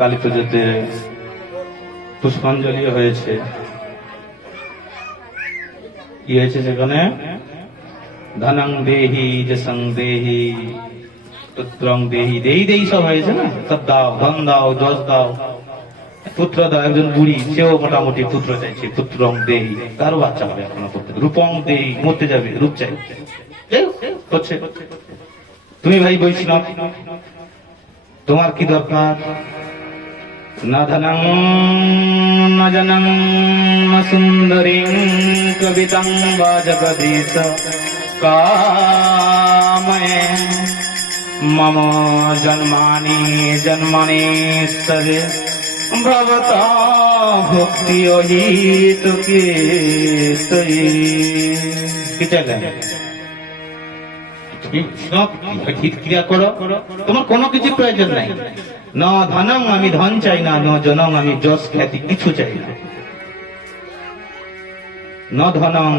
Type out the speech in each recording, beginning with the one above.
কালী পুজোতে পুষ্পাঞ্জলি হয়েছে। কি হয়েছে সেখানে? ধনং দেহি যশং দেহি পুত্রং দেহি, দেহি দেহি সব হয়েছে না। সব দাও, ধন দাও, যশ দাও, পুত্র দাও। একজন বুড়ি, সেও মোটামুটি পুত্র চাইছে, পুত্রং দেহি, তারও বাচ্চা হবে এখনো করতে। রূপং দেহি, মরতে যাবে, রূপ চাই হচ্ছে। তুমি ভাই বৈষ্ণব, তোমার কি দরকার? না ধনং না জনং না সুন্দরীং কবিতাং বা জগদীশ কাময়ে মম জন্মানি জন্মানি সরে ভবতা ভক্তি অহিতুকে তৈ। কি চাইলেন? ক্রিয়া করো, তোমার কোনো কিছু প্রয়োজন নাই। ন ধনং, আমি ধন চাই না। ন জনং, আমি যশ খ্যাতি কিছু চাই না। ন ধনং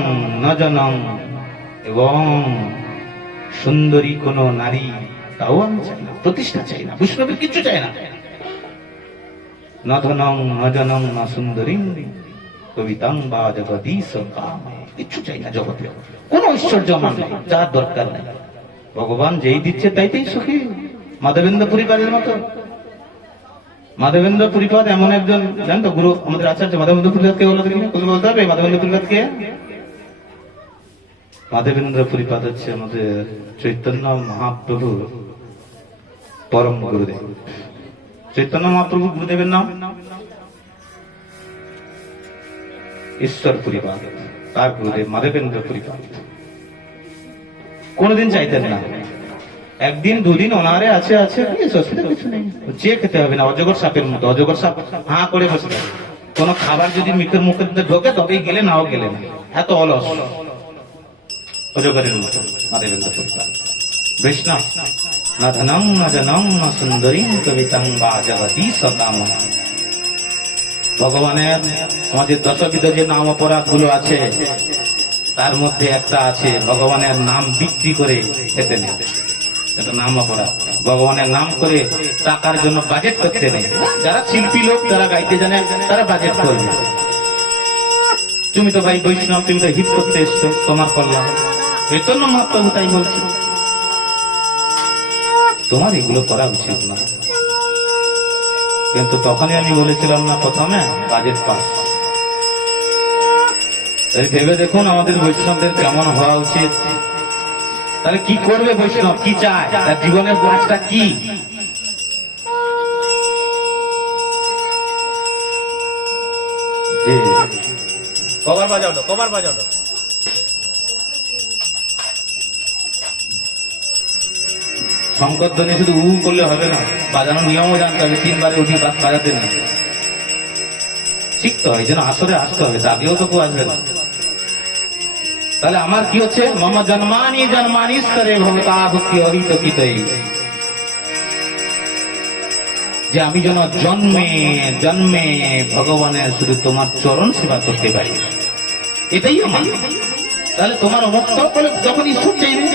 ন জনং, এবং সুন্দরী কোন নারী তাও আমি চাই না, প্রতিষ্ঠা চাই না, বৈষ্ণবের কিছু চাই না। ন ধনং ন জনং ন সুন্দরী কবিতাং বা জগদীশ কাময়ে, কিছু চাই না জগতে, কোন ঐশ্বর্য আমার নেই, যার দরকার নেই। ভগবান যেই দিচ্ছে তাইতেই সুখী। মাধবেন্দ্র পুরীপাদের মতো। মাধবেন্দ্র পুরীপাদ এমন একজন, জানেন তো, গুরু আমাদের আচার্য মাধবেন্দ্র পুরীপাদ কে বলতে হবে? মাধবেন্দ্র পুরীপাদ কে? মাধবেন্দ্র পুরীপাদ হচ্ছে আমাদের চৈতন্য মহাপ্রভু পরম গুরুদেব। চৈতন্য মহাপ্রভু গুরুদেবের নাম ঈশ্বর পুরীপাদ, তার গুরুদেব মাধবেন্দ্র পুরীপাদ। কোনদিন চাইতেন না, একদিন দুদিন অনারে আছে আছে, কিছু নেই, চেয়ে খেতে হবে না। অজগর সাপের মতো, অজগর সাপ হাঁ করে বসে থাকে। কোন খাবার যদি মুখের মধ্যে ঢোকে তবেই গেলে, নাও গেলে না, এত অলস অজগরের মতো মাধবেন্দ্র পুরীপাদ। বৈষ্ণব না ধনং না জনং না সুন্দরী কবিতাং বা জগদীশ কাময়ে। ভগবানের আমাদের দশবিধ যে নাম অপরাধ গুলো আছে, তার মধ্যে একটা আছে ভগবানের নাম বিক্রি করে খেতে নেই। এটা নাম অপরাধ। ভগবানের নাম করে টাকার জন্য বাজেট করতে নেই। যারা শিল্পী লোক, যারা গাইতে জানে, তারা বাজেট করবে। তুমি তো ভাই বৈষ্ণব, তুমি তো হিট করতে এসছো, তোমার কল্যাণ। চৈতন্য মহাপ্রভু তাই বলছে, তোমার এগুলো করা উচিত না। কিন্তু তখনই আমি বলেছিলাম না প্রথমে, বাজেট পাস। ভেবে দেখুন আমাদের বৈষ্ণবদের কেমন হওয়া উচিত। তাহলে কি করবে বৈষ্ণব, কি চায়, তার জীবনের কাজটা কি? কবার বাজাও, কবার বাজাও। শঙ্করধ্বনি শুধু উ করলে হবে না, বাজানোর নিয়মও জানতে হবে। 3 বারে উঠি বাজাতে নেই, শিখতে হয়। যেন আসরে আসতে হবে, দাগলেও তো কেউ আসবে না। তাহলে আমার কি হচ্ছে? মম জন্মানি জন্মানি স্তরে ভবতা ভক্তি অহিতকিতৈ, যে আমি যেন জন্মে জন্মে ভগবানের শুধু তোমার চরণ সেবা করতে পারি, এটাই আমার। তাহলে তোমার অমুক্ত বলে যখন ঈশ্বর চাইবে,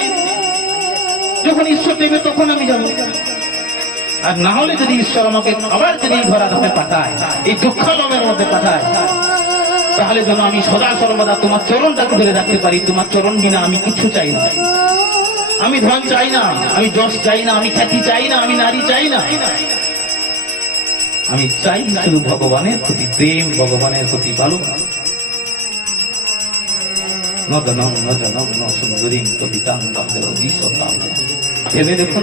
যখন ঈশ্বর দেবে তখন আমি যাব। আর না হলে যদি ঈশ্বর আমাকে আবার যদি ধরা ধাপে পাঠায়, এই দুঃখালমের মধ্যে পাঠায়, তাহলে যেন আমি সদা সর্বদা তোমার চরণটাকে ধরে রাখতে পারি। তোমার চরণ বিনা আমি কিছু চাই না। আমি ধন চাই না, আমি যশ চাই না, আমি খ্যাতি চাই না, আমি নারী চাই না। আমি চাই শুধু ভগবানের প্রতি প্রেম, ভগবানের প্রতি ভালোবাসা। ন ধনং ন জনং ন সুন্দরীং কবিতাং বা জগদীশ কাময়ে। ভেবে দেখুন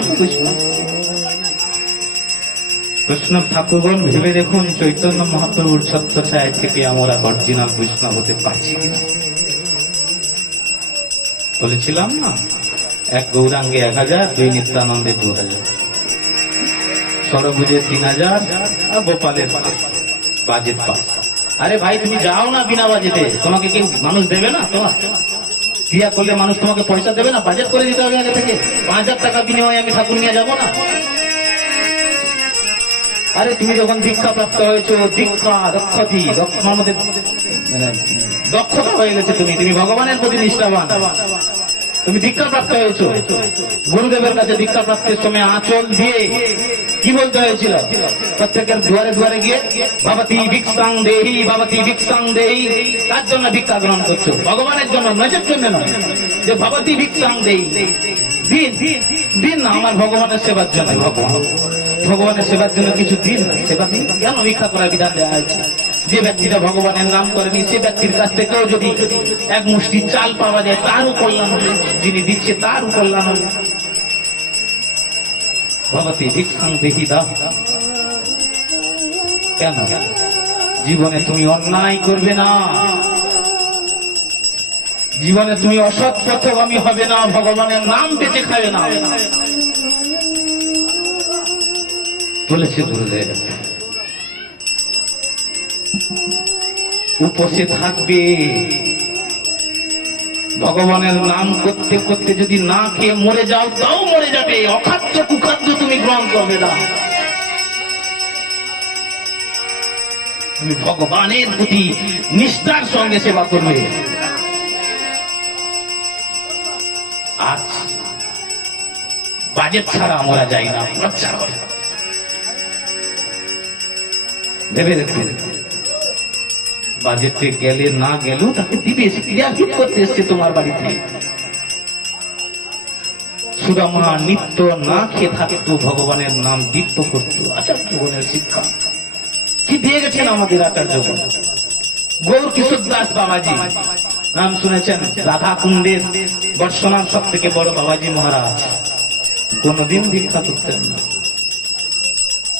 বৈষ্ণব ঠাকুরগণ, ভেবে দেখুন চৈতন্য মহাপ্রভুর ছত্রছায়া থেকে আমরা অরিজিনাল বৈষ্ণব হতে পারছি কিনা। বলেছিলাম না, এক গৌরাঙ্গে 1000, 2 নিত্যানন্দে 2000, সরভুজে 3000, আর গোপালের বাজেট পাস। আরে ভাই তুমি যাও না বিনা বাজেটে, তোমাকে কেউ মানুষ দেবে না? তোমার ক্রিয়া করলে মানুষ তোমাকে পয়সা দেবে না? বাজেট করে দিতে হবে আগে থেকে। 5000 টাকা বিনিময়ে আমি ঠাকুর নিয়ে যাবো না। আরে তুমি যখন দীক্ষা প্রাপ্ত হয়েছো, দীক্ষা দক্ষতি দক্ষতা হয়ে গেছে, তুমি ভগবানের প্রতি নিষ্ঠাবান। তুমি দীক্ষা প্রাপ্ত হয়েছো, গুরুদেবের কাছে দীক্ষা প্রাপ্তির সময় আঁচল দিয়ে কি বলতে হয়েছিল? প্রত্যেকের দুয়ারে দুয়ারে গিয়ে ভবতি ভিক্ষাং দেহি, ভবতি ভিক্ষাং দেহি। তার জন্য ভিক্ষা গ্রহণ করছো, ভগবানের জন্য, নিজের জন্য নয়। যে ভবতি ভিক্ষাং দেহি, দিন দিন না আমার ভগবানের সেবার জন্য। ভগবানের সেবার জন্য কিছু দিন না, সেবা দিন। কেন ভিক্ষা করার বিধান দেওয়া হয়েছে? যে ব্যক্তিটা ভগবানের নাম করেনি সে ব্যক্তির কাছ থেকেও যদি এক মুষ্টি চাল পাওয়া যায় তারও কল্যাণ হবে, যিনি দিচ্ছে তারও কল্যাণ হবে। ভবতি ভিক্ষাং দেহি দাও। কেন? জীবনে তুমি অন্যায় করবে না, জীবনে তুমি অসৎ পথগামী হবে না, ভগবানের নাম বেঁচে খাবে না বলেছে গুরুদেব। উপসে থাকবে, ভগবানের নাম করতে করতে যদি না খেয়ে মরে যাও তাও মরে যাবে, অখাদ্য কুখাদ্য তুমি গ্রহণ করবে না। তুমি ভগবানের প্রতি নিষ্ঠার সঙ্গে সেবা করবে। আজ বাজেট ছাড়া আমরা যাই না, ভেবে দেখুন। বাজেটে গেলে না গেলেও তাকে দিবে, ক্রিয়াভিত করতে এসছে তোমার বাড়িতে। সুদামা নিত্য না খেয়ে থাকতো, ভগবানের নাম দীপ্ত করতো। আচার্য জীবনের শিক্ষা কি দিয়ে গেছেন আমাদের আচার্য? গৌর কিশোর দাস বাবাজি নাম শুনেছেন? রাধা কুণ্ডের বর্ষনার সব থেকে বড় বাবাজি মহারাজ কোনদিন ভিক্ষা করতেন না।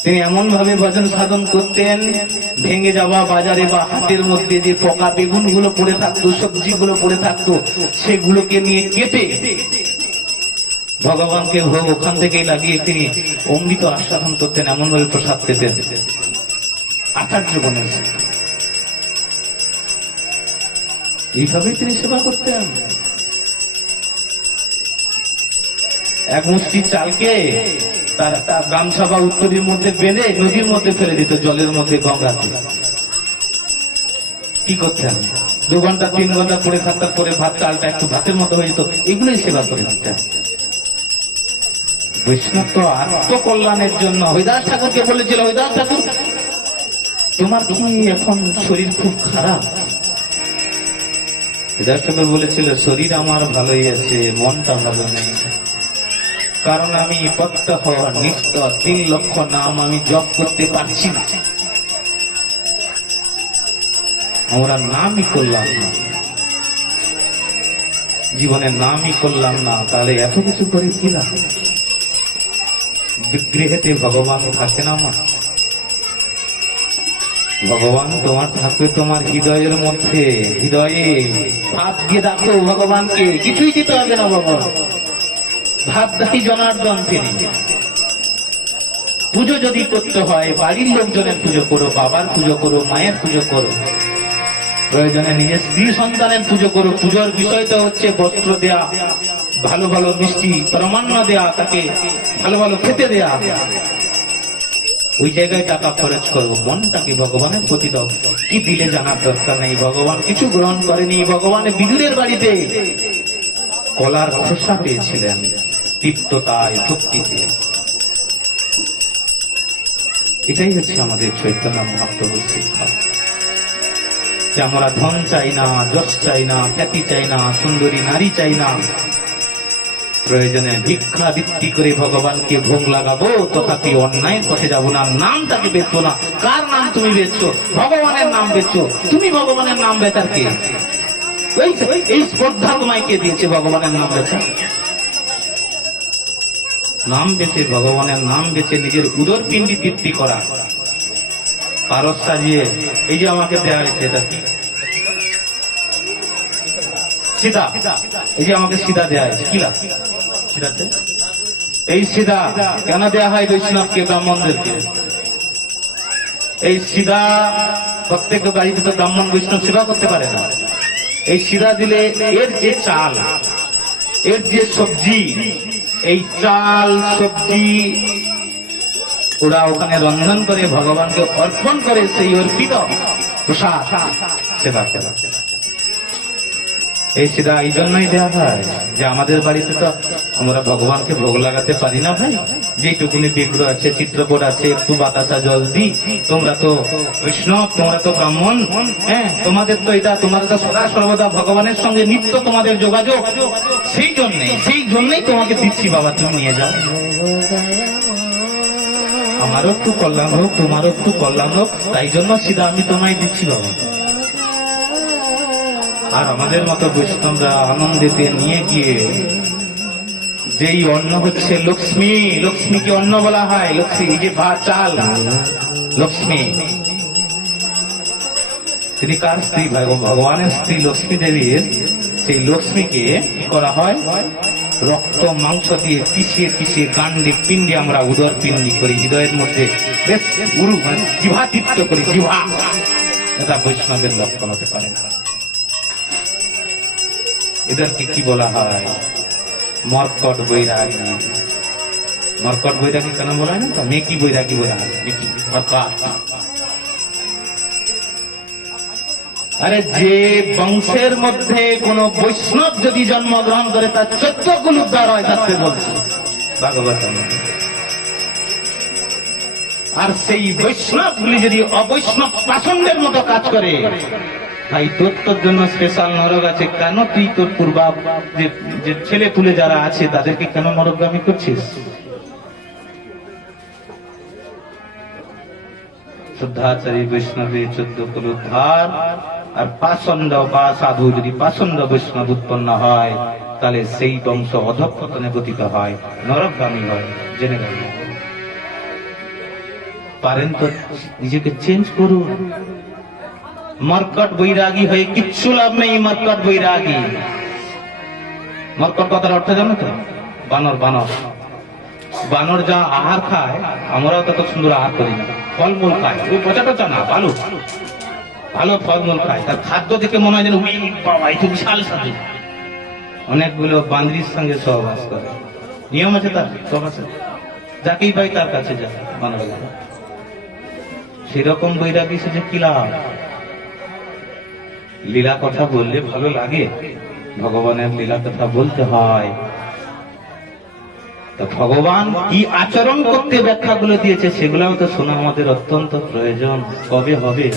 তিনি এমন ভাবে ভজন সাধন করতেন, ভেঙে যাওয়া বাজারে বা হাতের মধ্যে যে পোকা বেগুন গুলো পড়ে থাকতো, সবজি গুলো পড়ে থাকতো, সেগুলোকে নিয়ে কেটে ভগবানকে ভোগ ওখান থেকেই লাগিয়ে তিনি অমৃত আস্বাদন করতেন, এমন ভাবে প্রসাদ পেতেন। আচার্য গণের এইভাবেই তিনি সেবা করতেন। এক মুষ্টি চালকে তার একটা গামছা বা উত্তরীর মধ্যে বেঁধে নদীর মধ্যে ফেলে দিত, জলের মধ্যে, গঙ্গাতে। কি করতেন? 2 ঘন্টা 3 ঘন্টা পরে থাকার পরে ভাত চালটা একটু ভাতের মতো হয়ে যেত, এগুলোই সেবা করে দিতেন। বৈষ্ণব তো আত্মকল্যাণের জন্য। হরিদাস ঠাকুরকে বলেছিল, হরিদাস ঠাকুর তোমার কি এখন শরীর খুব খারাপ? হরিদাস ঠাকুর বলেছিল, শরীর আমার ভালোই আছে, মনটা ভালো নেই। কারণ আমি প্রত্যহ নিত্য 3 লক্ষ নাম আমি জপ করতে পারছি না। আমরা নামই করলাম না, জীবনে নামই করলাম না, তাহলে এত কিছু করে কি না? বিগ্রহেতে ভগবান থাকে না আমার। ভগবান তোমার থাকবে তোমার হৃদয়ের মধ্যে, হৃদয়ে ভাব দিয়ে দেখো ভগবানকে, কিছুই দিতে হবে না। ভগবান ভাবদাহি জনার্দন তিনি। পুজো যদি করতে হয় বাড়ির লোকজনের পুজো করো, বাবার পুজো করো, মায়ের পুজো করো, প্রয়োজনে নিজের স্ত্রী সন্তানের পুজো করো। পুজোর বিষয়টা হচ্ছে বস্ত্র দেয়া, ভালো ভালো মিষ্টি প্রমাণ্য দেয়া, তাকে ভালো ভালো খেতে দেয়া। ওই জায়গায় টাকা খরচ করবো, মনটাকে ভগবানের প্রতি দাও। কি দিলে জানার দরকার নেই, ভগবান কিছু গ্রহণ করেনি। ভগবানের বিদুরের বাড়িতে কলার খোসা পেয়েছিলেন, তৃপ্ততায় ভক্তিতে। এটাই হচ্ছে আমাদের চৈতন্য মহাপ্রভুর শিক্ষা, যে আমরা ধন চাই না, যশ চাই না, খ্যাতি চাই না, সুন্দরী নারী চাই না। প্রয়োজনে ভিক্ষা বৃত্তি করে ভগবানকে ভোগ লাগাবো, তথাপি অন্যায়ের পথে যাবো না। নামটাকে বেচবো না। কার নাম তুমি বেচছো? ভগবানের নাম বেচছো। তুমি ভগবানের নাম বেচার কে? এই স্পর্ধা তোমায় কে দিয়েছে ভগবানের নাম বেচা? নাম বেচে, ভগবানের নাম বেচে নিজের উদর পিণ্ডি তৃপ্তি করা, পারস সাজিয়ে। এই যে আমাকে দেওয়া হয়েছে, এটা কি? সীতা। এই যে আমাকে সীতা দেওয়া হয়েছে, কি লাভ সীতাতে? এই সীতা কেন দেওয়া হয় বৈষ্ণবকে, ব্রাহ্মণদেরকে? এই সীতা প্রত্যেক বাড়িতে তো ব্রাহ্মণ বৈষ্ণব সেবা করতে পারে না। এই সীতা দিলে এর যে চাল, এর যে সবজি, এই চাল সবজি ওরা ওখানে রন্ধন করে ভগবানকে অর্পণ করে, সেই অর্পিত প্রসাদ সেবা করা। এই সিধা এই জন্যই দেওয়া হয় যে আমাদের বাড়িতে তো আমরা ভগবানকে ভোগ লাগাতে পারি না ভাই, যেটুকুনি বিগ্রহ আছে, চিত্রপট আছে, একটু বাতাসা জল দিই। তোমরা তো বৈষ্ণব, তোমরা তো ব্রাহ্মণ, হ্যাঁ, তোমাদের তো এটা, তোমাদের তো সদা সর্বদা ভগবানের সঙ্গে নিত্য তোমাদের যোগাযোগ, সেই জন্যই তোমাকে দিচ্ছি বাবা, তুমি নিয়ে যাও। আমারও একটু কল্যাণ হোক, তোমারও একটু কল্যাণ হোক, তাই জন্য সিধা আমি তোমায় দিচ্ছি বাবা। আর আমাদের মতো বৈষ্ণবরা আনন্দিতে নিয়ে গিয়ে, যেই অন্ন হচ্ছে লক্ষ্মী, লক্ষ্মীকে অন্ন বলা হয়, লক্ষ্মী, এই যে ভাত চাল, লক্ষ্মী, তিনি কার স্ত্রী? ভগবানের স্ত্রী লক্ষ্মী দেবীর। সেই লক্ষ্মীকে কি করা হয়? রক্ত মাংস দিয়ে পিষিয়ে পিষিয়ে গান্ডে পিণ্ডে আমরা উদর পিণ্ডি করি, হৃদয়ের মধ্যে বেশ উরু জিভা তৃপ্ত করি, জিভা। এটা বৈষ্ণবের লক্ষণ হতে পারে না। এদেরকে কি বলা হয়? মর্কট বৈরাগী। মর্কট বৈরাগী কেন বলা হয় না? মেকি বৈরাগী বলা হয়, মেকি মর্কট। আরে যে বংশের মধ্যে কোন বৈষ্ণব যদি জন্মগ্রহণ করে তার 14 কুল উদ্ধার হয়, তার সে বলছে ভাগবত। আর সেই বৈষ্ণব গুলি যদি অবৈষ্ণব পাষণ্ডের মতো কাজ করে, ভাই তোর জন্য স্পেশাল নরক আছে। কেন তুই তোর পূর্বা যে ছেলে পুলে যারা আছে তাদেরকে কেন নরকগামী করছিস? শুদ্ধাচারী বৈষ্ণবে 14 কুল উদ্ধার। আর পাষণ্ড বা সাধু যদি পাষণ্ড বৈষ্ণব উৎপন্ন হয়, তাহলে সেই বংশ অধঃপতনে গতিত হয়, নরকগামী হয়। জেনে গেল, পারেন তো নিজেকে চেঞ্জ করুন। মর্কট বৈরাগী হয়ে কিচ্ছু লাভ নেই। মর্কট বৈরাগী, মর্কট কথার অর্থ জানো তো? বানর। বানর বানর যা আহার খায়, আমরাও তত সুন্দর আহার করি না। ফলমূল খায়, ওই পচা টচা না, ভালো ভালো ফলমূল খায়। তার খাদ্য দেখে মনে হয় যেন বাবা এই তো বিশাল সাথে। অনেকগুলো বান্দ্রির সঙ্গে সহবাস করে, নিয়ম আছে তার সহবাসের, যাকেই পাই তার কাছে যায় বানর। সেরকম বৈরাগী সে যে কি লাভ? লীলা কথা বললে ভালো লাগে, ভগবানের লীলা কথা বলতে হয়। তো ভগবান কি আচরণ করতে ব্যাখ্যাগুলো দিয়েছে, সেগুলোও তো শোনা আমাদের অত্যন্ত প্রয়োজন। কবে হবে?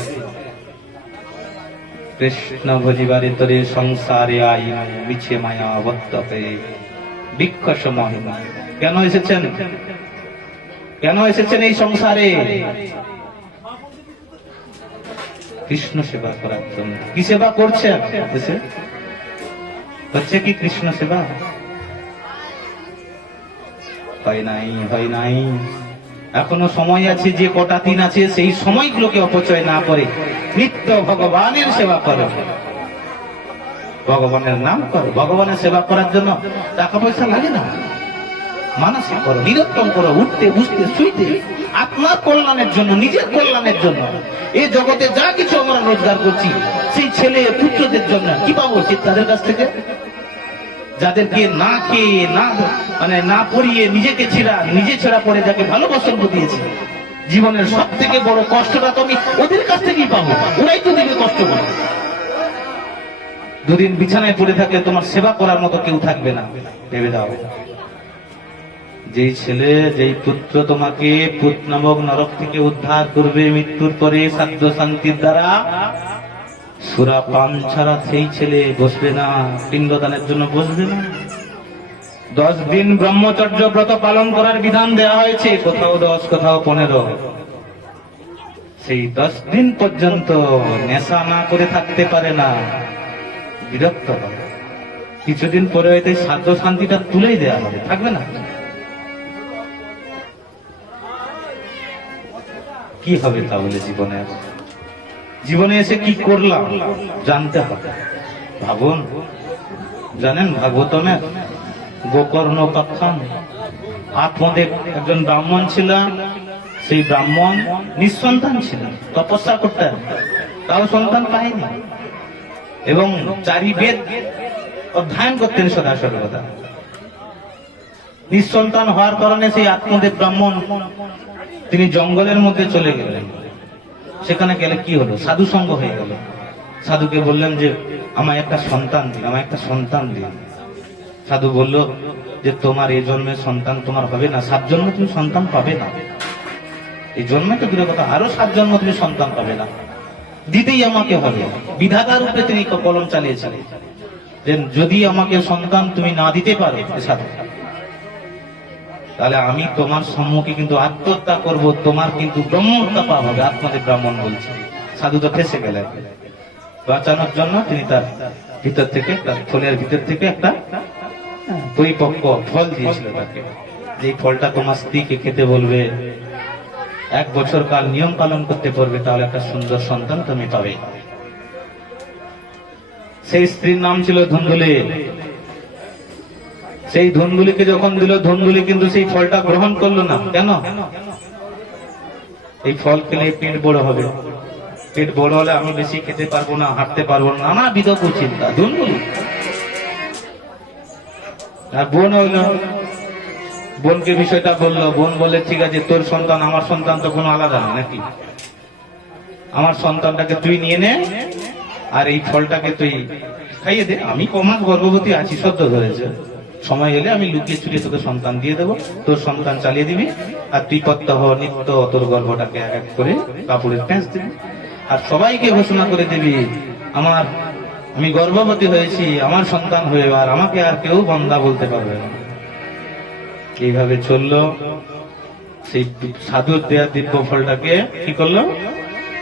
কৃষ্ণ ভজিবারে তরে সংসারে আই মিছে মায়া অবত্তপে বিক্ষস মহিমা। কেন এসেছেন? কেন এসেছেন এই সংসারে? কৃষ্ণ সেবা করার জন্য। কি সেবা করছে? হচ্ছে কি কৃষ্ণ সেবা? হয় নাই, হয় নাই। এখনো সময় আছে, যে কটা দিন আছে সেই সময়গুলোকে অপচয় না করে নিত্য ভগবানের সেবা করো, ভগবানের নাম করো। ভগবানের সেবা করার জন্য টাকা পয়সা লাগে না। মানসিক করো, নিরন্তর করো, উঠতে বুঝতে শুইতে, আত্মার কল্যাণের জন্য, নিজের কল্যাণের জন্য। এই জগতে যা কিছু আমরা রোজগার করছি, সেই ছেলে পুত্রদের জন্য। কি পাবো তাদের কাছ থেকে? যাদেরকে না খেয়ে না পড়িয়ে নিজে ছেড়া পড়ে যাকে ভালোবাসন দিয়েছি, জীবনের সব থেকে বড় কষ্টটা তো আমি ওদের কাছ থেকেই পাবো। ওরাই তো দিকে কষ্ট করে। দুদিন বিছানায় পড়ে থাকলে তোমার সেবা করার মতো কেউ থাকবে না, ভেবে দাও। যেই ছেলে, যেই পুত্র তোমাকে পুত নামক নরক থেকে উদ্ধার করবে মৃত্যুর পরে সাধ্য শান্তির দ্বারা, সুরা পান ছাড়া সেই ছেলে বসবে না, পিণ্ডদানের জন্য বসবে না। 10 দিন ব্রহ্মচর্য ব্রত পালন করার বিধান দেওয়া হয়েছে, কোথাও 10, কোথাও 15। সেই 10 দিন পর্যন্ত নেশা না করে থাকতে পারে না, বিরক্ত হবে। কিছুদিন পরে হয়তো সাধ্য শান্তিটা তুলেই দেওয়া হবে, থাকবে না। কি হবে তাহলে জীবনে এসে কি করলাম জানতে হবে। ভাবুন, জানেন ভাগবতমের গোকর্ণ পাখ্যান, আত্মদেব একজন ব্রাহ্মণ ছিলেন। সেই ব্রাহ্মণ নিঃসন্তান ছিলেন, তপস্যা করতেন, তাও সন্তান পায়নি, এবং 4 বেদ অধ্যয়ন করতেন সদা সর্বদা। নিঃসন্তান হওয়ার কারণে সেই আত্মদেব ব্রাহ্মণ তিনি জঙ্গলের মধ্যে চলে গেলেন। সেখানে গেলে কি হলো? সাধু সঙ্গ হয়ে গেল। সাধুকে বললেন যে আমায় একটা সন্তান দিন, আমায় একটা সন্তান দিন। সাধু বলল যে তোমার এই জন্মে সন্তান তোমার হবে না, 7 জন্মে তুমি সন্তান পাবে না। এই জন্মে তো দূরের কথা, আরো 7 জন্ম তুমি সন্তান পাবে না, দিতেই আমাকে হবে। বিধাতার উপরে তিনি কলম চালিয়েছিলেন যে যদি আমাকে সন্তান তুমি না দিতে পারো সাধু, তাহলে আমি তোমার সম্মুখে কিন্তু আত্মহত্যা করব, তোমার কিন্তু ব্রহ্মহত্যা পাপ হবে। আত্মদেব ব্রাহ্মণ বলছে। সাধু তো ফেসে গেলেন। বাঁচানোর জন্য তিনি তার ভিতর থেকে, তার থলের ভিতর থেকে একটা পরিপক্ক ফল দিয়েছিল তাকে, যে ফলটা তোমার স্ত্রীকে খেতে বলবে, 1 বছর কাল নিয়ম পালন করতে পারবে, তাহলে একটা সুন্দর সন্তান তুমি পাবে। সেই স্ত্রীর নাম ছিল ধুন্দুলি। সেই ধুন্দুলিকে যখন দিল, ধুন্দুলি কিন্তু সেই ফলটা গ্রহণ করলো না। কেন? এই ফল খেলে পেট বড় হবে, পেট বড় হলে আমি বেশি খেতে পারবো না, হাঁটতে পারবো না, নানা বিধ চিন্তা ধুন্দুলি। আর বোন হইল, বোনকে বিষয়টা বললো। বোন বলে ঠিক আছে, তোর সন্তান আমার সন্তান তো কোনো আলাদা না নাকি, আমার সন্তানটাকে তুই নিয়ে নে, আর এই ফলটাকে তুই খাইয়ে দে। আমি কমাস গর্ভবতী আছি, সদ্য ধরেছে, সময় এলে আমি লুকিয়ে চুরিয়ে তোকে সন্তান দিয়ে দেবো, তোর সন্তান চালিয়ে দিবি, আর তুই প্রত্যহ নিত্য তোর গর্ভটাকে এক এক করে কাপড়ের প্যাঁচ দিবি, আর সবাইকে ঘোষণা করে দিবি আমি গর্ভবতী হয়েছি, আমার সন্তান হয়ে, আর আমাকে আর কেউ বন্দা বলতে পারবে না। এইভাবে চললো। সেই সাধুর দেয়া দিব্য ফলটাকে কি করলো?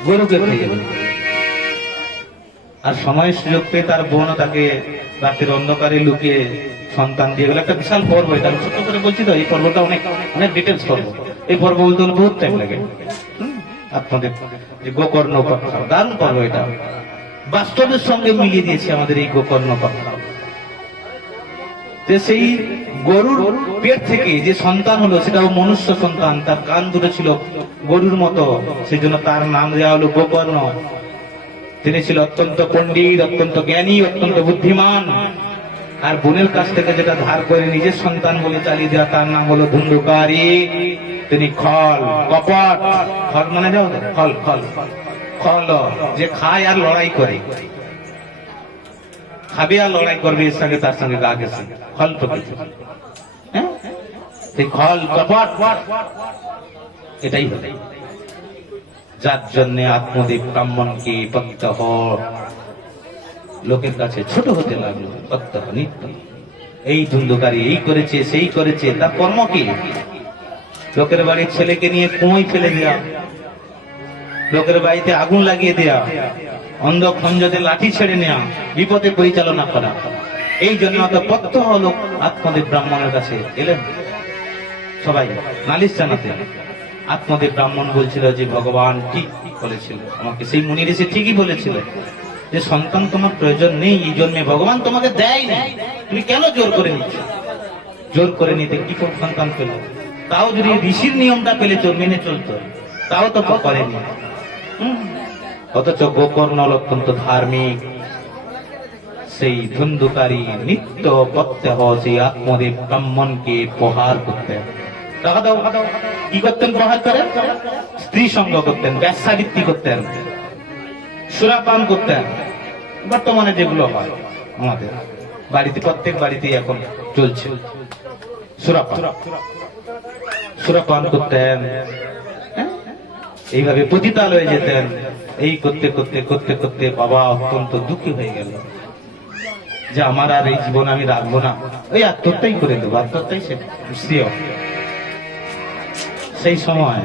গরুকে খাইয়ে দিল। আর সময় সুযোগ পেয়ে তার বোন তাকে রাতের অন্ধকারে লুকিয়ে সন্তান দিয়ে গেল। একটা বিশাল পর্ব, এটা আমি ছোট করে বলছি তো, এই পর্বটা অনেক অনেক ডিটেলস পর্ব। এই পর্ব বলতে হলে বহুত টাইম লাগে। আপনাদের যে গোকর্ণ উপাখ্যান, দারুণ পর্ব এটা, বাস্তবের সঙ্গে মিলিয়ে দিয়েছে আমাদের এই গোকর্ণ উপাখ্যান। যে সেই গরুর পেট থেকে যে সন্তান হলো, সেটাও মনুষ্য সন্তান, তার কান দুটো ছিল গরুর মতো, সেই জন্য তার নাম দেওয়া হলো গোকর্ণ। তিনি ছিল অত্যন্ত পণ্ডিত, অত্যন্ত জ্ঞানী, অত্যন্ত বুদ্ধিমান। আর বোনের কাছ থেকে যেটা ধার করে নিজের সন্তান বলে চালিয়ে দেওয়া, তার নাম হলো ধুন্ধুকারী। তিনি খল, কপট, খল মানে যাও, খল খল খল, যে খায় আর লড়াই করে, খাবে আর লড়াই করবে, এর সঙ্গে তার সঙ্গে গা গেছে, খল প্রকৃতি। খল কপট, এটাই হলো, যার জন্য আত্মদেব ব্রাহ্মণকে প্রত্যহ লোকের কাছে ছোট হতে লাগলো, প্রত্যহ নিত্য। এই ধুন্ধুকারী এই করেছে, সেই করেছে, তার কর্ম কি? লোকের বাড়ির ছেলেকে নিয়ে কুঁয়োয় ফেলে দেয়া, লোকের বাড়িতে আগুন লাগিয়ে দেয়া, অন্ধ খঞ্জতে লাঠি ছেড়ে নেওয়া, বিপদে পরিচালনা করা। এই জন্য তো প্রত্যহ লোক আত্মদেব ব্রাহ্মণের কাছে এলেন, সবাই নালিশ জানাতে। আত্মদেব ব্রাহ্মণ বলছিল যে ভগবান ঠিক বলেছিল আমাকে, সেই মুনি ঋষি ঠিকই বলেছিল যে সন্তান তোমার প্রয়োজন নেই, এই জন্মে ভগবান তোমাকে দেয় না, তুমি কেন জোর করে নিচ্ছ? জোর করে নিতে কি করে সন্তান পেল? তাও যদি ঋষির নিয়মটা পেলে মেনে চলতো, তাও তো করেনি। অথচ গোকর্ণ অত্যন্ত ধার্মিক, সেই ধুন্ধুকারী নিত্য প্রত্যহ সেই আত্মদেব ব্রাহ্মণকে প্রহার করতেন। কি করতেন? প্রহার করেন, স্ত্রী সঙ্গ করতেন, ব্যবসাবৃত্তি করতেন, সুরাপান করতেন। বর্তমানে যেগুলো হয় আমাদের বাড়িতে, প্রত্যেক বাড়িতেই এখন চলছে সুরাপান, সুরাপান করতেন। এইভাবে পতিতাল হয়ে যেতেন। এই করতে করতে করতে করতে বাবা অত্যন্ত দুঃখী হয়ে গেল যে আমার আর এই জীবন আমি রাখবো না, ওই আত্মহত্যাই করে দেবো, আত্মহত্যাই সে শ্রেয়। সেই সময়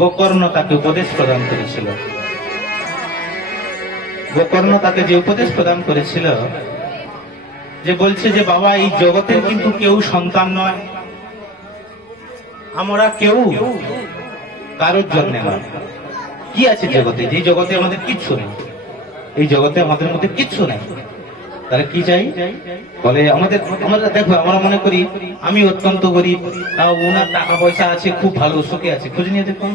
গোকর্ণ তাকে উপদেশ প্রদান করেছিল। গোকর্ণ তাকে যে উপদেশ প্রদান করেছিল, যে বলছে যে বাবা, এই জগতের কিন্তু কেউ সন্তান নয়, আমরা কেউ কারোর জন্য নয়। কি আছে জগতে? যে জগতে আমাদের কিচ্ছু নেই, এই জগতে আমাদের মধ্যে কিচ্ছু নেই, তাহলে কি চাই? বলে আমাদের, আমরা দেখো, আমরা মনে করি আমি অত্যন্ত গরিব, তাও ওনার টাকা পয়সা আছে, খুব ভালো সুখে আছে, খুঁজে নিয়ে দেখুন,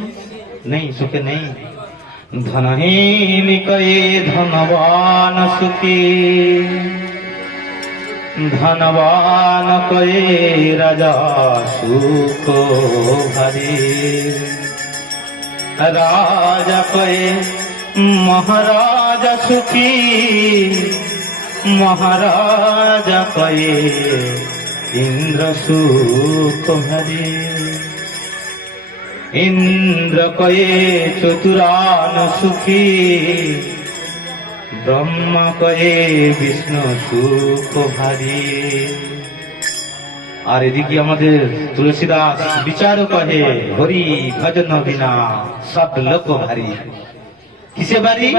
নেই, সুখে নেই। ধনহীন কয়ে ধনবান সুখী, ধনবান কয়ে রাজা সুখ ভারী, রাজা কয়ে মহারাজা সুখী মহারাজা কয়ে ইন্দ্র সুখ ভারে ইন্দ্র কয়ে চতুরান সুখী ব্রহ্মা কয়ে বিষ্ণু সুখ ভারে। আর এদিকে আমাদের তুলসীদাস বিচার কহে হরি ভজন বিনা সব লোক ভারী। কিসে ভারী?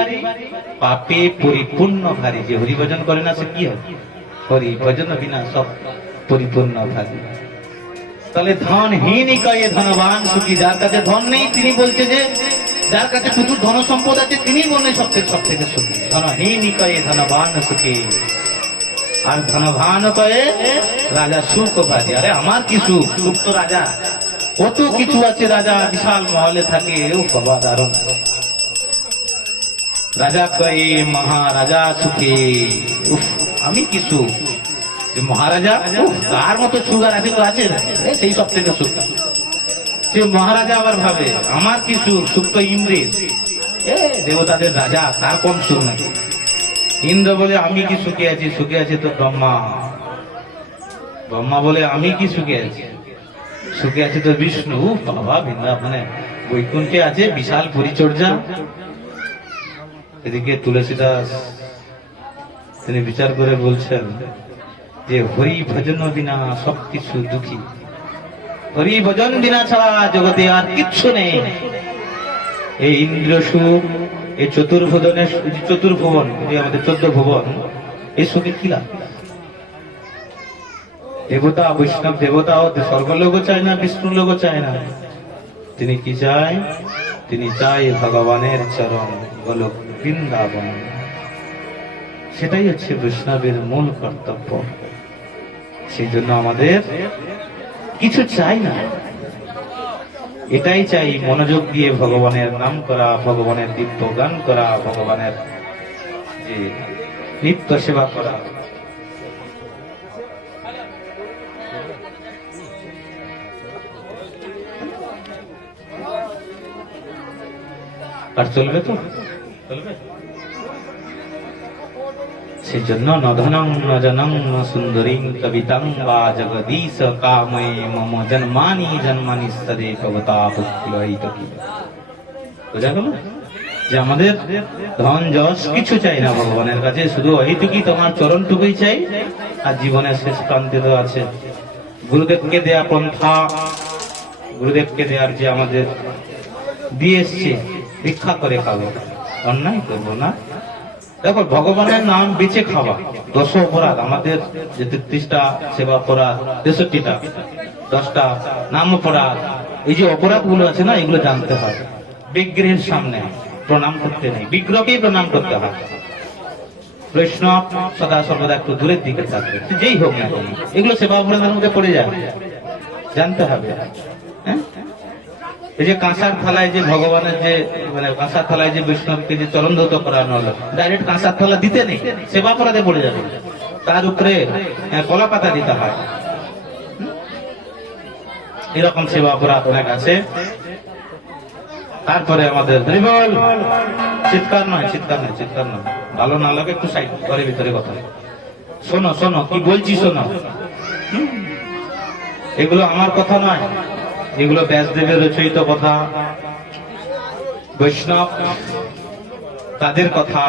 পাপে পরিপূর্ণ ভারী। যে হরি ভজন করে না সে কি হয়? হরি ভজন বিনা সব পরিপূর্ণ ভারী। তাহলে ধনহীন কয়ে ধনবান সুখী। যার কাছে ধন নেই তিনি বলছে যে যার কাছে প্রচুর ধন সম্পদ আছে তিনি মনে সব থেকে সুখী। ধনহীন কয়ে ধনবান সুখী আর ধনবান কয়ে রাজা সুখ ভারী। আরে আমার কি সুখ? সুখ তো রাজা কত কিছু আছে। রাজা বিশাল মহলে থাকে। ও বাবা দারুণ। রাজা কয়ে মহারাজা সুখী। উফ আমি কি সুখ? মহারাজা তার মতো সুখ আর আছে তো আছে সেই সব থেকে সুখ। সে মহারাজা আবার ভাবে আমার কি সুখ? সুখ তো ইন্দ্রের, দেবতাদের রাজা, তার কম সুখ নাকি? ইন্দ্র বলে আমি কি সুখে আছি? সুখে আছে তো ব্রহ্মা। ব্রহ্মা বলে আমি কি সুখে আছি? সুখে আছে তো বিষ্ণু। বাবা বৃন্দাবনে বৈকুণ্ঠে আছে বিশাল পরিচর্যা। এদিকে তুলসীদাস তিনি বিচার করে বলছেন যে হরি ভজন বিনা সবকিছু দুঃখী। হরি ভজন বিনা ছাড়া জগতে আর কিচ্ছু নেই। এই ইন্দ্র সুখ, এই চতুর্ভুবনের চতুর্ভুবন, আমাদের 14 ভুবন, এই সুখে কি লাভ? দেবতা বৈষ্ণব দেবতাও স্বর্গলোকও চায় না, বিষ্ণু লোকও চায় না। তিনি কি চায়? তিনি চায় ভগবানের চরণ গোলক বৃন্দাবন। সেটাই হচ্ছে বৈষ্ণবের মূল কর্তব্য। সেই জন্য আমাদের কিছু চাই না, এটাই চাই মনোযোগ দিয়ে ভগবানের নাম করা, ভগবানের দিব্য গান করা, ভগবানের যে নিত্য সেবা করা। আর চলবে তো? চলবে। সেই জন্য নধনং ন জনং ন সুন্দরীং কবিতাং বা জগদীশ কাময়ে মম জন্মানি জন্মানি সদে ভবতা পুষ্টিহিত কি। বোঝা গেল যে আমাদের ধন যশ কিছু চাই না ভগবানের কাছে, শুধু ওইটুকুই তোমার চরণটুকুই চাই। আর জীবনের শেষ প্রান্তে তো আছে গুরুদেবকে দেয়া পন্থা, গুরুদেবকে দেয়ার যে আমাদের দিয়ে এসছে, ভিক্ষা করে খাবো, অন্যায় করবো না। দেখো ভগবানের নাম বেঁচে খাওয়া 10 অপরাধ। আমাদের যে 33টা সেবা অপরাধ, 63টা, 10টা নাম অপরাধ, এই যে অপরাধ গুলো আছে না, এগুলো জানতে হয়। বিগ্রহের সামনে প্রণাম করতে নেই, বিগ্রহকেই প্রণাম করতে হয়। বৈষ্ণব সদা সর্বদা একটু দূরের দিকে থাকবে, যেই হোক না কেন, এগুলো সেবা অপরাধের মধ্যে পড়ে যায়, জানতে হবে। হ্যাঁ, এই যে কাঁসার থালায় যে ভগবানের যে মানে কাঁসার থালায় যে বৈষ্ণবকে যে চরণ ধৌত করানো হলো, ডাইরেক্ট কাঁসার থালা দিতে নেই, সেবা অপরাধে পড়ে যাবে। তার উপরে কলা পাতা দিতে হয়। এরকম সেবা অপরাধ অনেক আছে। তারপরে আমাদের চিৎকার নয়, চিৎকার নয়, চিৎকার নয়, ভালো না লাগে একটু সাইড ঘরের ভিতরে কথা শোনো, শোনো কি বলছি শোনো। এগুলো আমার কথা নয়, এগুলো ব্যাসদেবের রচিত কথা, বৈষ্ণব তাদের কথা।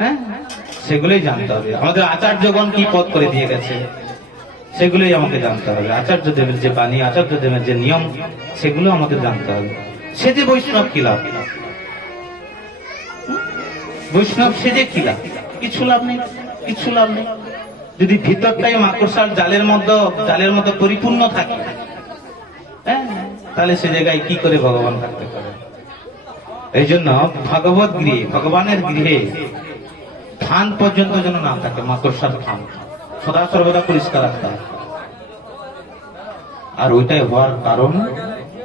হ্যাঁ, সেগুলোই জানতে হবে। আমাদের আচার্যগণ কি পথ করে দিয়ে গেছে, সেগুলোই আমাকে জানতে হবে। আচার্য দেবের যে বাণী, আচার্য দেবের যে নিয়ম, সেগুলো আমাদের জানতে হবে। সে যে বৈষ্ণব কি লাভ? বৈষ্ণব সে যে কি লাভ? কিছু লাভ নেই, কিছু লাভ নেই। যদি ভিতরটাই মাকড়সার জালের মতো পরিপূর্ণ থাকে, হ্যাঁ, তাহলে সে জায়গায় কি করে ভগবান থাকতে পারে? এই জন্য ভগবত গৃহে, ভগবানের গৃহে থান পর্যন্ত যেন না থাকে মাকড়সার থান, সদা সর্বদা পরিষ্কার রাখতে হবে। আর ওইটাই হওয়ার কারণ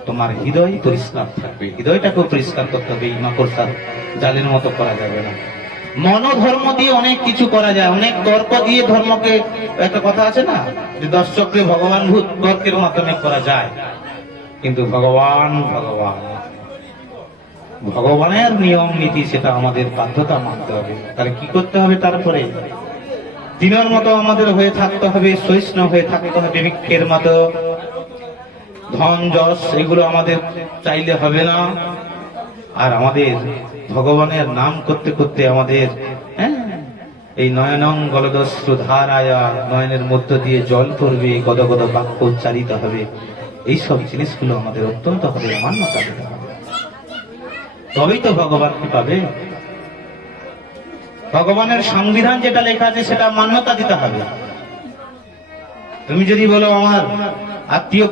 তোমার হৃদয় পরিষ্কার থাকবে। হৃদয়টাকেও পরিষ্কার করতে হবে, এই মাকড়সার জালের মতো করা যাবে না। মনোধর্ম দিয়ে অনেক কিছু করা যায়, অনেক তর্ক দিয়ে ধর্মকে, একটা কথা আছে না যে 10 চক্রে ভগবান ভূত, তর্কের মাধ্যমে করা যায়। কিন্তু ভগবান ভগবান ভগবানের নিয়ম নীতি সেটা আমাদের বাধ্যতা মানতে হবে। তাহলে কি করতে হবে? তারপরে দিনের মতো আমাদের হয়ে থাকতে হবে, সহিষ্ণু হয়ে থাকতে হবে। বৃক্ষের মতো ধন যশ এগুলো আমাদের চাইলে হবে না। আর আমাদের ভগবানের নাম করতে করতে আমাদের এই নয়নং গলদস্রু ধারায়া, নয়নের মধ্য দিয়ে জল পড়বে, গদগদ বাক্য উচ্চারিত হবে। এইসব জিনিসগুলো আমাদের অত্যন্ত হবে মান্যতা দিতে হবে, তবেই তো ভগবানকে পাবে। ভগবানের সংবিধান যেটা লেখা আছে সেটা মান্যতা দিতে হবে। তুমি যদি বলো আমার আত্মীয়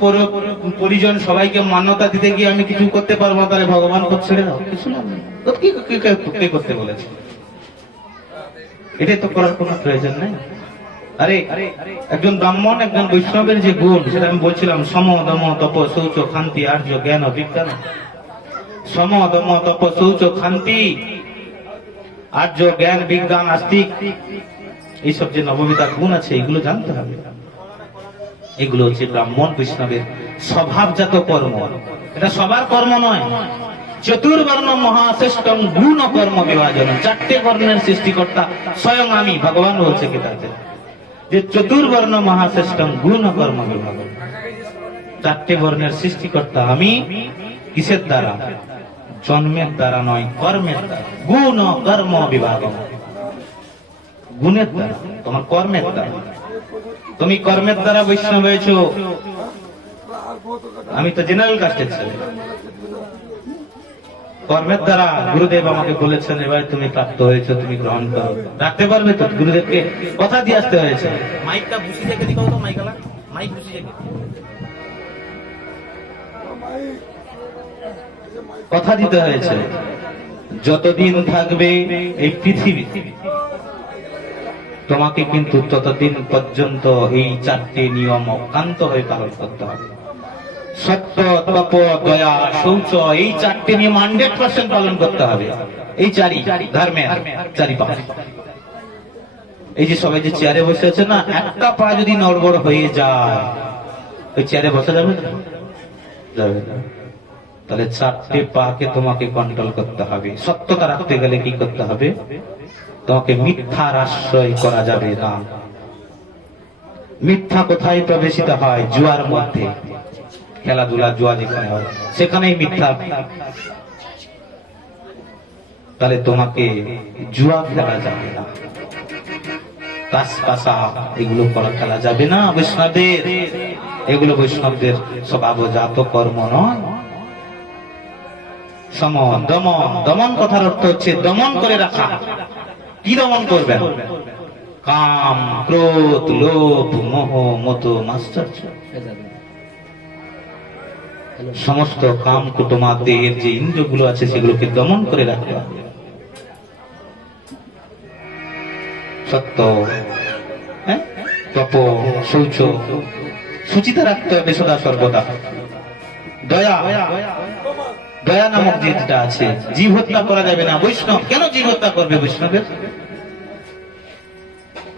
পরিজন সবাইকে মান্যতা দিতে গিয়ে আমি কিছু করতে পারবো, তাহলে ভগবান ছেড়ে দাও, কিছু না। কে করতে বলেছে? এটাই তো করার কোনো প্রয়োজন নেই। আরে একজন ব্রাহ্মণ একজন বৈষ্ণবের যে গুণ সেটা আমি বলছিলাম, সম দম তপ শৌচ শান্তি আর্য জ্ঞান বিজ্ঞান। সম দম তপ শৌচ শান্তি আর্য জ্ঞান বিজ্ঞান আস্তিক, এইসব যে নববিধা গুণ আছে এগুলো জানতে হবে। এগুলো হচ্ছে ব্রাহ্মণ বৈষ্ণবের স্বভাবজাত কর্ম। এটা সবার কর্ম নয়। চতুর্বর্ণ মহাশ্রেষ্ঠম গুণ কর্ম বিভাজন। 4টে বর্ণের সৃষ্টিকর্তা স্বয়ং আমি, ভগবান বলছে গীতাতে যে চতুর্বর্ণ মহাশ্রেষ্ঠম গুণ কর্ম বিভাজন। 4টে বর্ণের সৃষ্টিকর্তা আমি। কিসের দ্বারা? জন্মের দ্বারা নয়, কর্মের দ্বারা। গুণ কর্ম বিভাজন, গুণের দ্বারা, তোমার কর্মের দ্বারা। তুমি কর্মের দ্বারা বৈষ্ণব হয়েছো। আমি তো জেনারেল কাস্টের ছেলে। কর্মের দ্বারা গুরুদেব আমাকে বলেছেন এবার তুমি প্রাপ্ত হয়েছো, তুমি গ্রহণ করো। রাখতে পারবে তো? গুরুদেবকে কথা দিয়ে আসতে হয়েছে। মাইকটা বুঝি দেখে দিও তো, মাইকালা মাইক বুঝি দেখে কথা দিতে হয়েছে। যতদিন থাকবে এই পৃথিবী তোমাকে কিন্তু ততদিন পর্যন্ত এই 4টে নিয়ম অক্লান্ত হয়ে পালন করতে হবে। সত্য, তপ, দয়া, শৌচ, এই 4টে নিয়ম 100% পালন করতে হবে। এই ধর্মের 4 পা। এই যে সবাই যে চেয়ারে বসে আছে না, একটা পা যদি নড়বড় হয়ে যায় ওই চেয়ারে বসা যাবে না? যাবে না। তাহলে 4টে পাকে তোমাকে কন্ট্রোল করতে হবে। সত্যতা রাখতে গেলে কি করতে হবে? তোমাকে মিথ্যার আশ্রয় করা যাবে না। মিথ্যা কোথায় প্রবেশিত হয়? জুয়ার মধ্যে। খেলাধুলা জুয়া যেখানে হয় সেখানেই মিথ্যা। তাহলে তোমাকে জুয়া খেলা যাবে না, কাসকাসা এগুলো করা খেলা যাবে না বৈষ্ণবদের। এগুলো বৈষ্ণবদের স্বভাবজাত কর্ম নয়। সম দম, দমন কথার অর্থ হচ্ছে দমন করে রাখা। কি দমন করবেন? কাম, ক্রোধ, লোভ, মোহ, মত, মাশ্চর্য, সমস্ত কাম কুটুমা দেহের যে ইন্দ্রিয়গুলো আছে সেগুলোকে দমন করে রাখতে হবে। সত্য, তপ, শৌচ, সুচিতা রাখতে হবে সদা সর্বদা। দয়া, দয়া নামক যেটা আছে, জীব হত্যা করা যাবে না। বৈষ্ণব কেন জীব হত্যা করবে? বৈষ্ণবের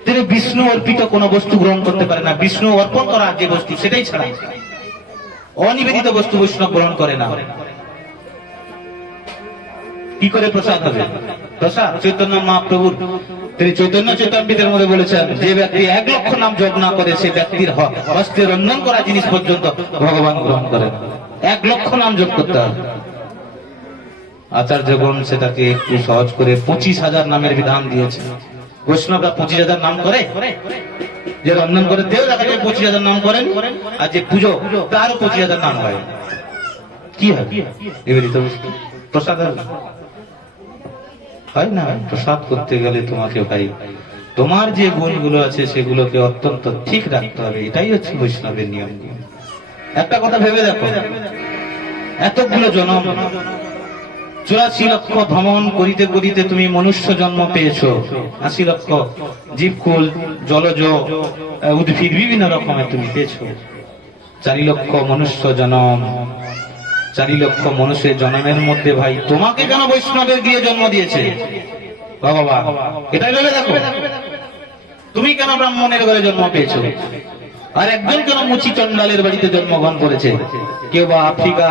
তিনি বিষ্ণু অর্পিত কোন বস্তু গ্রহণ করতে পারে না। বিষ্ণু অর্পণ করা যে বস্তু সেটাই ছাড়া অনিবেদিত বস্তু বৈষ্ণব গ্রহণ করে না। কি করে প্রসাদ হবে? প্রসাদ চৈতন্য মহাপ্রভুর তিনি চৈতন্য চৈতন্যের মধ্যে বলেছেন যে ব্যক্তি 1 লক্ষ নাম জপ না করে সে ব্যক্তির হস্তে রন্ধন করা জিনিস পর্যন্ত ভগবান গ্রহণ করেন। 1 লক্ষ নাম জপ করতে হবে। আচার্যগণ সেটাকে একটু সহজ করে 25,000 নামের বিধান দিয়েছে। বৈষ্ণবরা 25,000 নাম করে, যে রন্ধন করে দেও দেখা যায় 25,000 নাম করেন, আর যে পুজো তারও 25,000 নাম হয়। কি হয়? নিবেদিত বস্তু প্রসাদ হয় না। প্রসাদ করতে গেলে তোমাকে ভাই তোমার যে গুণগুলো আছে সেগুলোকে অত্যন্ত ঠিক রাখতে হবে। এটাই হচ্ছে বৈষ্ণবের নিয়ম। একটা কথা ভেবে দেখো, এতগুলো জন্ম 84 লক্ষ ভ্রমণ করিতে করিতে তুমি মনুষ্য জন্ম পেয়েছো। 80 লক্ষ জীবকুল, জলজ, উদ্ভিদ বিভিন্ন রকমের তুমি পেয়েছো। 4 লক্ষ মনুষ্য জন্ম, 4 লক্ষ মনুষ্যের জন্মের মধ্যে ভাই তোমাকে কেন বৈষ্ণবের গিয়ে জন্ম দিয়েছে ভগবান? এটাই ভেবে দেখো, তুমি কেন ব্রাহ্মণের ঘরে জন্ম পেয়েছো? আর একজন কেন মুচি চন্ডালের বাড়িতে জন্মগ্রহণ করেছে, কেউ বা আফ্রিকা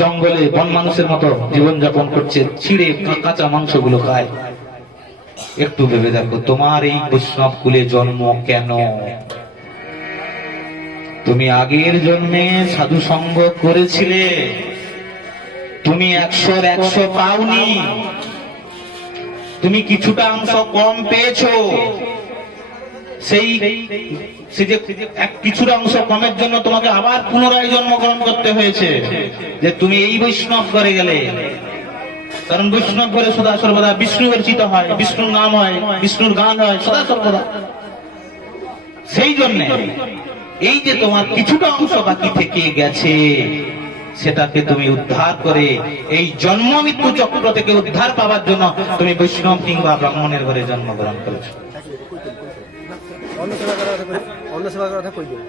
জঙ্গলে বন মানুষের মতো জীবনযাপন করছে, ছিঁড়ে কাঁচা মাংসগুলো খায়। একটু ভেবে দেখো, তোমার এই বৈষ্ণব কুলে জন্ম কেন? তুমি আগের জন্মে সাধু সঙ্গ করেছিলে, তুমি 100 পাওনি, তুমি কিছুটা অংশ কম পেয়েছো। সেই যে কিছুটা অংশ কমের জন্য তোমাকে আবার পুনরায় জন্মগ্রহণ করতে হয়েছে, যে তুমি এই বৈষ্ণব করে গেলে। কারণ বৈষ্ণব করে সদা সর্বদা বিষ্ণু অর্চিত হয়, বিষ্ণুর নাম হয়, বিষ্ণুর গান হয় সদা সর্বদা। সেই জন্য এই যে তোমার কিছুটা অংশ বাকি থেকে গেছে, সেটাকে তুমি উদ্ধার করে এই জন্ম মৃত্যু চক্র থেকে উদ্ধার পাওয়ার জন্য তুমি বৈষ্ণব কিংবা ব্রাহ্মণের ঘরে জন্মগ্রহণ করেছো। অন্য সেবা করার কথা কই দিও।